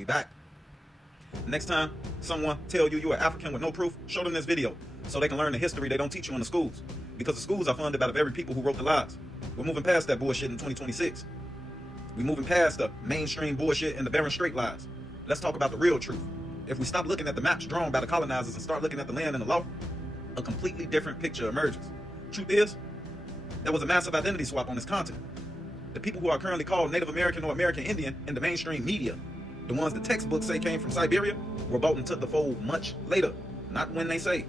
We back. Next time someone tell you you're African with no proof, show them this video so they can learn the history they don't teach you in the schools. Because the schools are funded by the very people who wrote the lies. We're moving past that bullshit in 2026. We're moving past the mainstream bullshit and the barren straight lies. Let's talk about the real truth. If we stop looking at the maps drawn by the colonizers and start looking at the land and the law, a completely different picture emerges. Truth is, there was a massive identity swap on this continent. The people who are currently called Native American or American Indian in the mainstream media, the ones the textbooks say came from Siberia, were brought into the fold much later. Not when they say,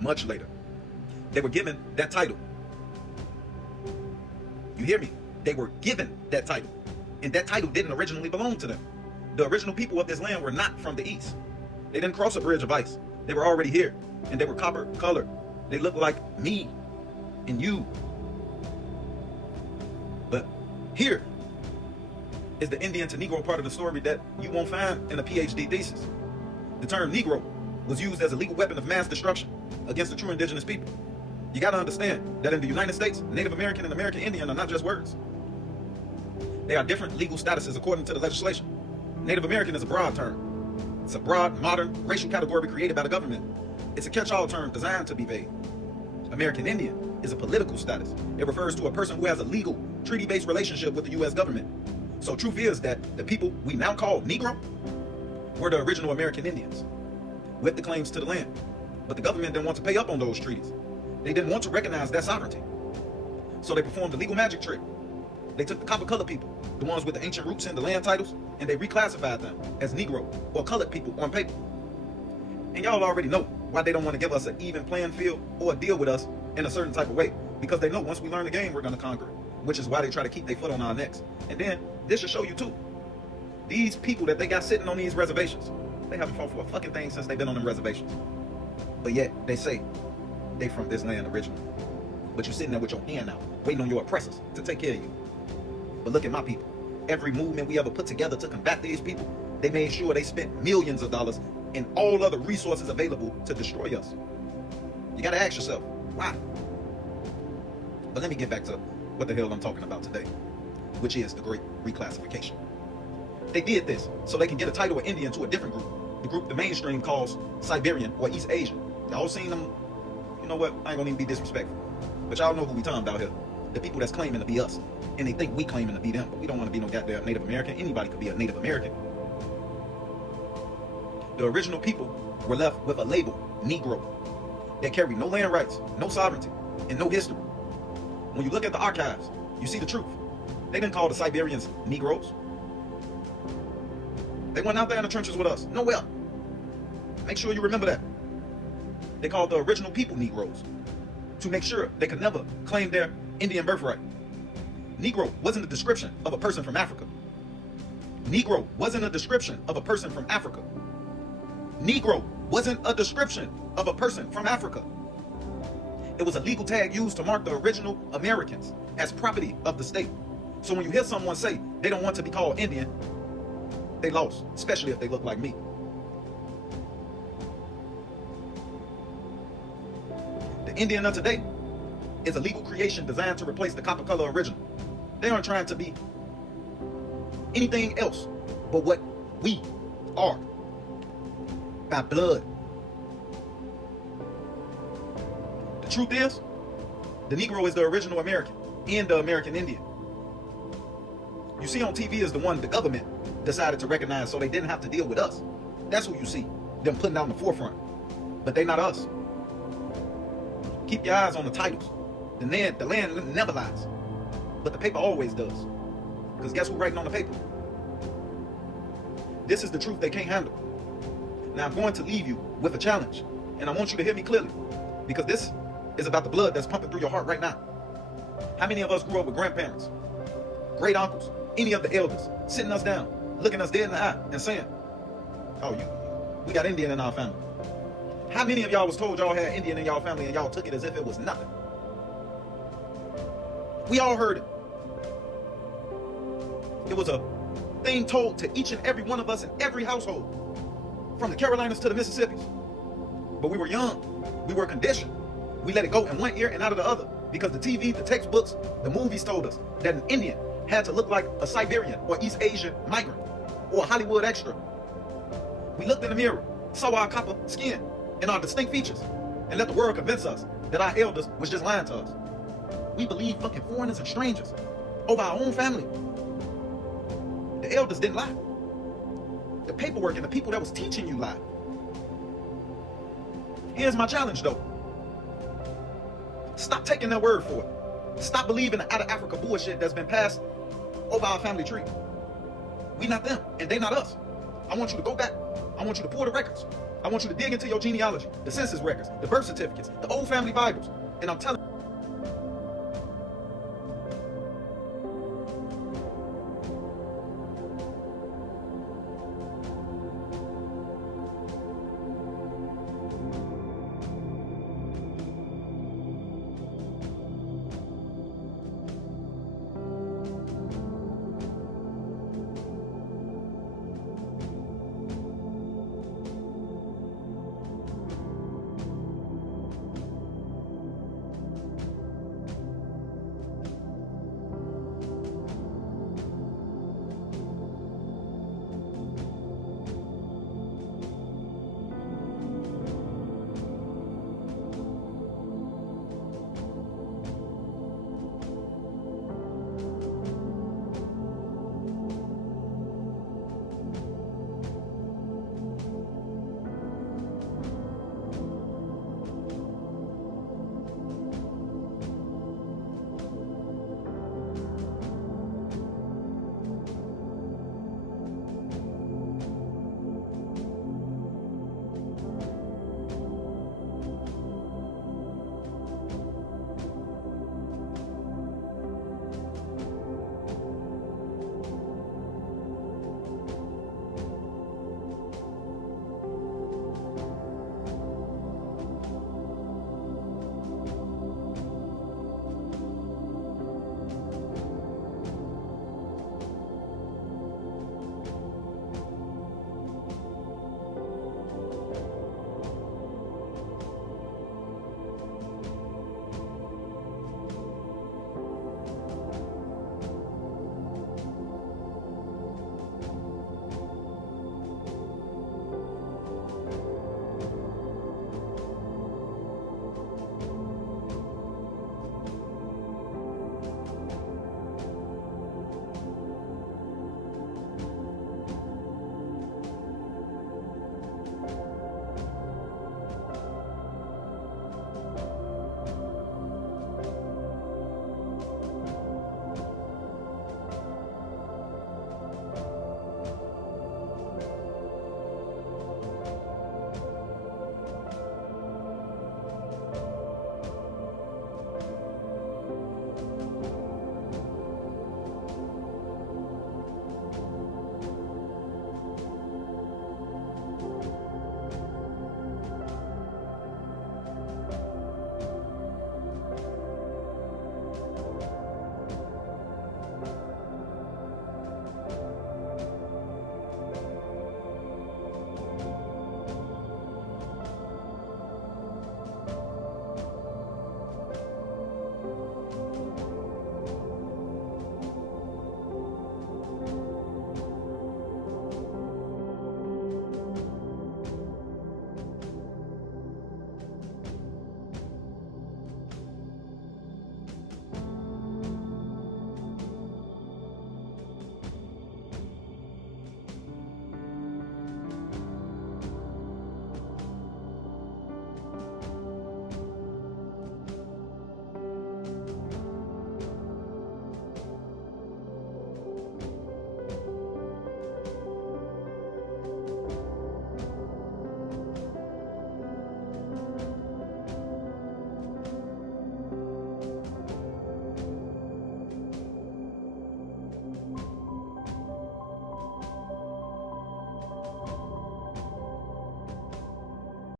much later. They were given that title. You hear me? They were given that title. And that title didn't originally belong to them. The original people of this land were not from the East. They didn't cross a bridge of ice. They were already here. And they were copper colored. They looked like me and you. But here is the Indian to Negro part of the story that you won't find in a PhD thesis. The term Negro was used as a legal weapon of mass destruction against the true indigenous people. You got to understand that in the United States, Native American and American Indian are not just words. They are different legal statuses according to the legislation. Native American is a broad term. It's a broad, modern, racial category created by the government. It's a catch-all term designed to be vague. American Indian is a political status. It refers to a person who has a legal, treaty-based relationship with the U.S. government. So truth is that the people we now call Negro were the original American Indians with the claims to the land. But the government didn't want to pay up on those treaties. They didn't want to recognize that sovereignty. So they performed a legal magic trick. They took the copper colored people, the ones with the ancient roots and the land titles, and they reclassified them as Negro or colored people on paper. And y'all already know why they don't want to give us an even playing field or deal with us in a certain type of way. Because they know once we learn the game, we're going to conquer it. Which is why they try to keep their foot on our necks. And then, this should show you too. These people that they got sitting on these reservations, they haven't fought for a fucking thing since they've been on them reservations. But yet, they say they from this land originally. But you're sitting there with your hand out, waiting on your oppressors to take care of you. But look at my people. Every movement we ever put together to combat these people, they made sure they spent millions of dollars and all other resources available to destroy us. You gotta ask yourself, why? But let me get back to what the hell I'm talking about today, which is the Great Reclassification. They did this so they can get a title of Indian to a different group, the group the mainstream calls Siberian or East Asian. Y'all seen them? You know what? I ain't gonna even be disrespectful, but y'all know who we talking about here. The people that's claiming to be us, and they think we claiming to be them, but we don't want to be no goddamn Native American. Anybody could be a Native American. The original people were left with a label, Negro, that carried no land rights, no sovereignty, and no history. When you look at the archives, you see the truth. They didn't call the Siberians Negroes. They went out there in the trenches with us. Nowhere. Make sure you remember that. They called the original people Negroes to make sure they could never claim their Indian birthright. Negro wasn't a description of a person from Africa. Negro wasn't a description of a person from Africa. Negro wasn't a description of a person from Africa. It was a legal tag used to mark the original Americans as property of the state. So when you hear someone say they don't want to be called Indian, they lost, especially if they look like me. The Indian of today is a legal creation designed to replace the copper color original. They aren't trying to be anything else but what we are by blood. The truth is, the Negro is the original American and the American Indian. You see on TV is the one the government decided to recognize so they didn't have to deal with us. That's who you see, them putting out in the forefront. But they not us. Keep your eyes on the titles. The land never lies. But the paper always does. Because guess who's writing on the paper? This is the truth they can't handle. Now I'm going to leave you with a challenge. And I want you to hear me clearly. Because this is about the blood that's pumping through your heart right now. How many of us grew up with grandparents, great uncles, any of the elders, sitting us down, looking us dead in the eye and saying, oh, we got Indian in our family. How many of y'all was told y'all had Indian in y'all family and y'all took it as if it was nothing? We all heard it. It was a thing told to each and every one of us in every household, from the Carolinas to the Mississippis. But we were young. We were conditioned. We let it go in one ear and out of the other because the TV, the textbooks, the movies told us that an Indian had to look like a Siberian or East Asian migrant or a Hollywood extra We looked in the mirror, saw our copper skin and our distinct features, and let the world convince us that our elders was just lying to us. We believed fucking foreigners and strangers over our own family. The elders didn't lie. The paperwork and the people that was teaching you lied. Here's my challenge though. Stop taking their word for it. Stop believing the out of Africa bullshit that's been passed over our family tree. We not them, and they not us. I want you to go back. I want you to pull the records. I want you to dig into your genealogy, the census records, the birth certificates, the old family Bibles. And I'm telling